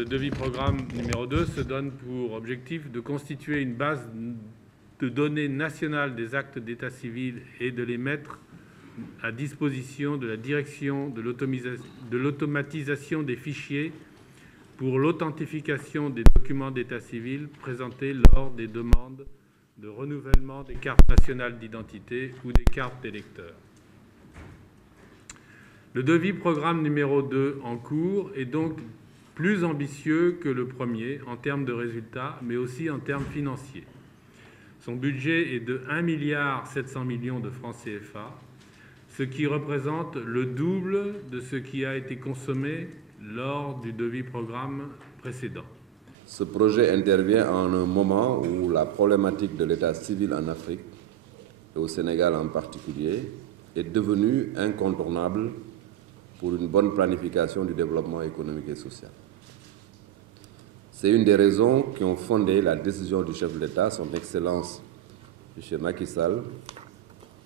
le devis programme numéro 2 se donne pour objectif de constituer une base de données nationale des actes d'état civil et de les mettre à disposition de la direction de l'automatisation des fichiers pour l'authentification des documents d'état civil présentés lors des demandes de renouvellement des cartes nationales d'identité ou des cartes d'électeurs. Le devis programme numéro 2 en cours est donc plus ambitieux que le premier en termes de résultats, mais aussi en termes financiers. Son budget est de 1,7 milliard de francs CFA, ce qui représente le double de ce qui a été consommé lors du devis programme précédent. Ce projet intervient en un moment où la problématique de l'état civil en Afrique, et au Sénégal en particulier, est devenue incontournable pour une bonne planification du développement économique et social. C'est une des raisons qui ont fondé la décision du chef de l'État, son Excellence M. Macky Sall,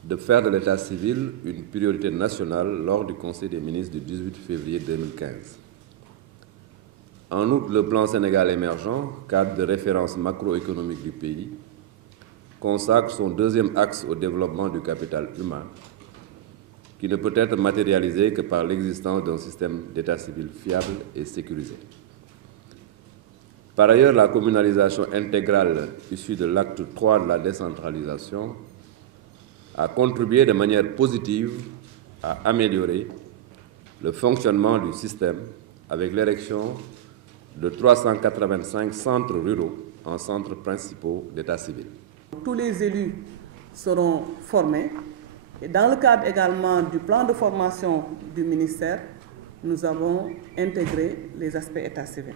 de faire de l'état civil une priorité nationale lors du Conseil des ministres du 18 février 2015. En outre, le plan Sénégal émergent, cadre de référence macroéconomique du pays, consacre son deuxième axe au développement du capital humain, qui ne peut être matérialisé que par l'existence d'un système d'état civil fiable et sécurisé. Par ailleurs, la communalisation intégrale issue de l'acte 3 de la décentralisation a contribué de manière positive à améliorer le fonctionnement du système avec l'érection de 385 centres ruraux en centres principaux d'état civil. Tous les élus seront formés et dans le cadre également du plan de formation du ministère, nous avons intégré les aspects état civil.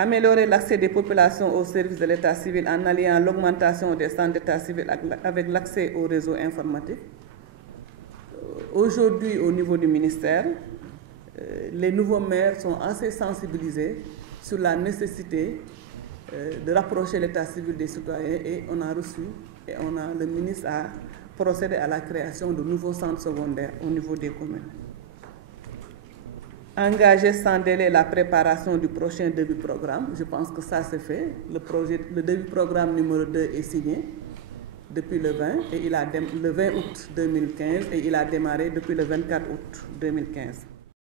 Améliorer l'accès des populations aux services de l'état civil en alliant l'augmentation des centres d'état civil avec l'accès au réseau informatique. Aujourd'hui, au niveau du ministère, les nouveaux maires sont assez sensibilisés sur la nécessité de rapprocher l'état civil des citoyens et on a reçu et le ministre a procédé à la création de nouveaux centres secondaires au niveau des communes. Engager sans délai la préparation du prochain devis programme, je pense que ça c'est fait. Le devis programme numéro 2 est signé depuis le 20 et le 20 août 2015 et il a démarré depuis le 24 août 2015.